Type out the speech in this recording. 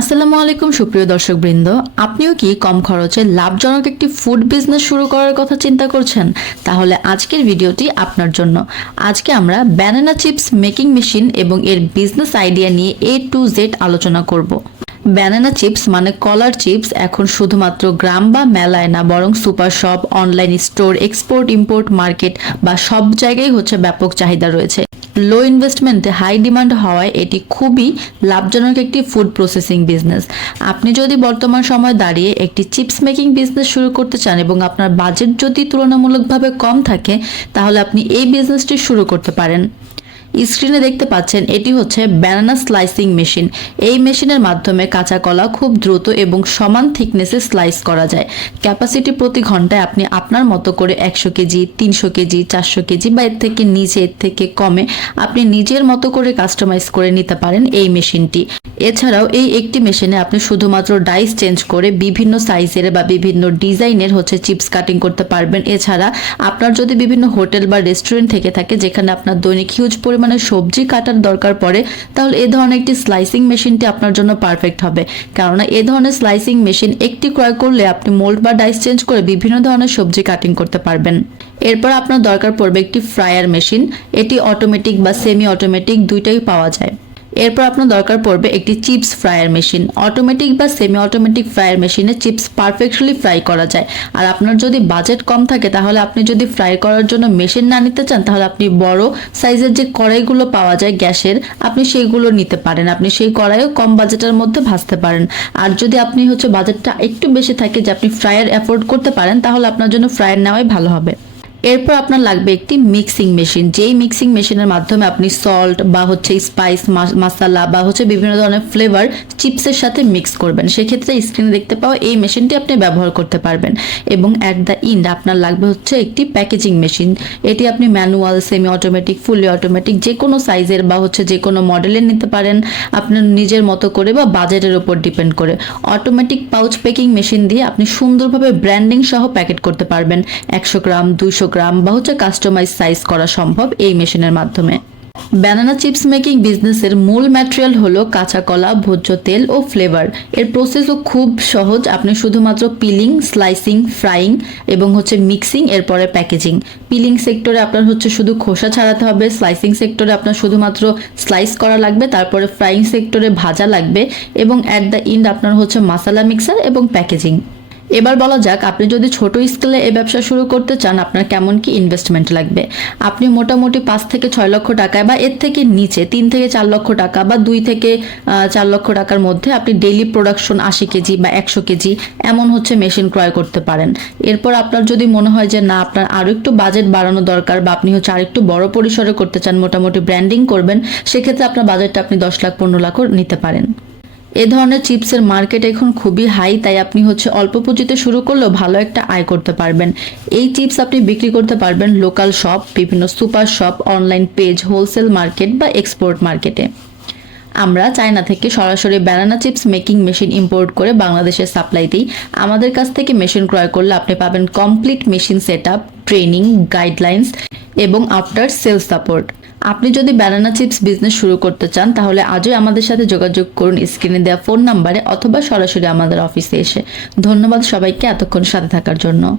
আসসালামু আলাইকুম, সুপ্রিয় দর্শকবৃন্দ। আপনিও কি কম খরচে লাভজনক একটি ফুড বিজনেস শুরু করার কথা চিন্তা করছেন? তাহলে আজকের ভিডিওটি আপনার জন্য। আজকে আমরা ব্যানানা চিপস মেকিং মেশিন এবং এর বিজনেস আইডিয়া নিয়ে এ টু জেড আলোচনা করব। ব্যানানা চিপস মানে কলার চিপস এখন শুধুমাত্র গ্রাম বা মেলায় না, বরং super shop online store export import market বা সব জায়গায় হচ্ছে ব্যাপক চাহিদা রয়েছে। লো ইনভেস্টমেন্টে হাই ডিমান্ড হওয়ায় এটি খুবই লাভজনক একটি ফুড প্রসেসিং বিজনেস আপনি যদি বর্তমান সময় দাঁড়িয়ে একটি চিপস মেকিং বিজনেস শুরু করতে চান এবং আপনার বাজেট যদি তুলনামূলকভাবে কম থাকে, তাহলে আপনি এই বিজনেসটি শুরু করতে পারেন। স্ক্রিনে দেখতে পাচ্ছেন, এটি হচ্ছে ব্যানানা স্লাইসিং মেশিন এই মেশিনের মাধ্যমে কাঁচা কলা খুব দ্রুত এবং সমান থিকনেসে স্লাইস করা যায়। ক্যাপাসিটি প্রতি ঘন্টায় আপনি আপনার মতো করে একশো কেজি, তিনশো কেজি, চারশো কেজি বা এর থেকে নিচে, এর থেকে কমে আপনি নিজের মতো করে কাস্টমাইজ করে নিতে পারেন এই মেশিনটি এছাড়াও এই একটি মেশিনে আপনি শুধুমাত্র ডাইস চেঞ্জ করে বিভিন্ন সাইজের বা বিভিন্ন ডিজাইনের হচ্ছে চিপস কাটিং করতে পারবেন। এছাড়া আপনার যদি বিভিন্ন হোটেল বা রেস্টুরেন্ট থেকে থাকে, যেখানে আপনার দৈনিক হিউজ পরিমাণে সবজি কাটার দরকার পড়ে, তাহলে এ ধরনের একটি স্লাইসিং মেশিনটি আপনার জন্য পারফেক্ট হবে। কেননা এ ধরনের স্লাইসিং মেশিন একটি ক্রয় করলে আপনি মোল্ড বা ডাইস চেঞ্জ করে বিভিন্ন ধরনের সবজি কাটিং করতে পারবেন। এরপর আপনার দরকার পড়বে একটি ফ্রায়ার মেশিন এটি অটোমেটিক বা সেমি অটোমেটিক দুইটাই পাওয়া যায়। এরপর আপনার দরকার পড়বে একটি চিপস ফ্রায়ার মেশিন। অটোমেটিক বা সেমি অটোমেটিক ফ্রায়ার মেশিনে চিপস পারফেক্টলি ফ্রাই করা যায়। আর আপনার যদি বাজেট কম থাকে, তাহলে আপনি যদি ফ্রাই করার জন্য মেশিন না নিতে চান, তাহলে আপনি বড় সাইজের যে কড়াইগুলো পাওয়া যায় গ্যাসের, আপনি সেইগুলো নিতে পারেন। আপনি সেই কড়াইও কম বাজেটের মধ্যে ভাজতে পারেন। আর যদি আপনি হচ্ছে বাজেটটা একটু বেশি থাকে, যে আপনি ফ্রায়ার অ্যাফোর্ড করতে পারেন, তাহলে আপনার জন্য ফ্রায়ার নেওয়াই ভালো হবে। এরপর আপনার লাগবে একটি মিক্সিং মেশিন যেই মিক্সিং মেশিনের মাধ্যমে আপনি সল্ট বা হচ্ছে স্পাইস মশলা বা হচ্ছে বিভিন্ন ধরনের ফ্লেভার চিপসের সাথে মিক্স করবেন। সেক্ষেত্রে স্ক্রিনে দেখতে পাওয়া এই মেশিনটি আপনি ব্যবহার করতে পারবেন। এবং অ্যাট দ্য ইন্ড আপনার লাগবে হচ্ছে একটি প্যাকেজিং মেশিন এটি আপনি manual semi automatic fully automatic যে কোনো সাইজের বা হচ্ছে যে কোনো মডেলের নিতে পারেন। আপনার নিজের মতো করে বা বাজেটের উপর ডিপেন্ড করে। অটোমেটিক পাউচ প্যাকিং মেশিন দিয়ে আপনি সুন্দরভাবে ব্র্যান্ডিং সহ প্যাকেট করতে পারবেন। একশো গ্রাম দুইশো গ্রাম বা হচ্ছে কাস্টমাইজ সাইজ করা সম্ভব এই মেশিনের মাধ্যমে। ব্যানানা চিপস মেকিং বিজনেসের মূল ম্যাটেরিয়াল হলো কাঁচা কলা ভোজ্য তেল ও ফ্লেভার এর প্রসেসও খুব সহজ। আপনি শুধুমাত্র পিলিং স্লাইসিং ফ্রাইং এবং হচ্ছে মিক্সিং এরপরে প্যাকেজিং পিলিং সেক্টরে আপনার হচ্ছে শুধু খোসা ছাড়াতে হবে স্লাইসিং সেক্টরে আপনার শুধুমাত্র স্লাইস করা লাগবে, তারপরে ফ্রাইং সেক্টরে ভাজা লাগবে এবং অ্যাট দ্য ইন্ড আপনার হচ্ছে মশলা মিক্সার এবং প্যাকেজিং এবার বলা যাক, আপনি যদি ছোট স্কেলে এই ব্যবসা শুরু করতে চান, আপনার কেমন কি ইনভেস্টমেন্ট লাগবে? আপনি মোটামুটি পাঁচ থেকে ছয় লক্ষ টাকায় বা এর থেকে নিচে তিন থেকে চার লক্ষ টাকা বা দুই থেকে চার লক্ষ টাকার মধ্যে আপনি ডেইলি প্রোডাকশন আশি কেজি বা একশো কেজি এমন হচ্ছে মেশিন ক্রয় করতে পারেন। এরপর আপনার যদি মনে হয় যে না, আপনার আরও একটু বাজেট বাড়ানো দরকার বা আপনি হচ্ছে আরেকটু বড় পরিসরে করতে চান, মোটামুটি ব্র্যান্ডিং করবেন, সেক্ষেত্রে আপনার বাজেটটা আপনি দশ লাখ, পনেরো লাখও নিতে পারেন। এ ধরনের চিপসের মার্কেট এখন খুবই হাই তাই আপনি হচ্ছে অল্প পুঁজিতে শুরু করলেও ভালো একটা আয় করতে পারবেন। এই চিপস আপনি বিক্রি করতে পারবেন লোকাল শপ বিভিন্ন super shop online page wholesale market বা এক্সপোর্ট মার্কেটে আমরা চায়না থেকে সরাসরি banana chips making machine import করে বাংলাদেশে সাপ্লাই দিই। আমাদের কাছ থেকে মেশিন ক্রয় করলে আপনি পাবেন complete machine set training guidelines এবং আফটার সেলস সাপোর্ট আপনি যদি ব্যানানা চিপস বিজনেস শুরু করতে চান, তাহলে আজই আমাদের সাথে যোগাযোগ করুন স্ক্রিনে দেওয়া ফোন নাম্বারে অথবা সরাসরি আমাদের অফিসে এসে। ধন্যবাদ সবাইকে এতক্ষণ সাথে থাকার জন্য।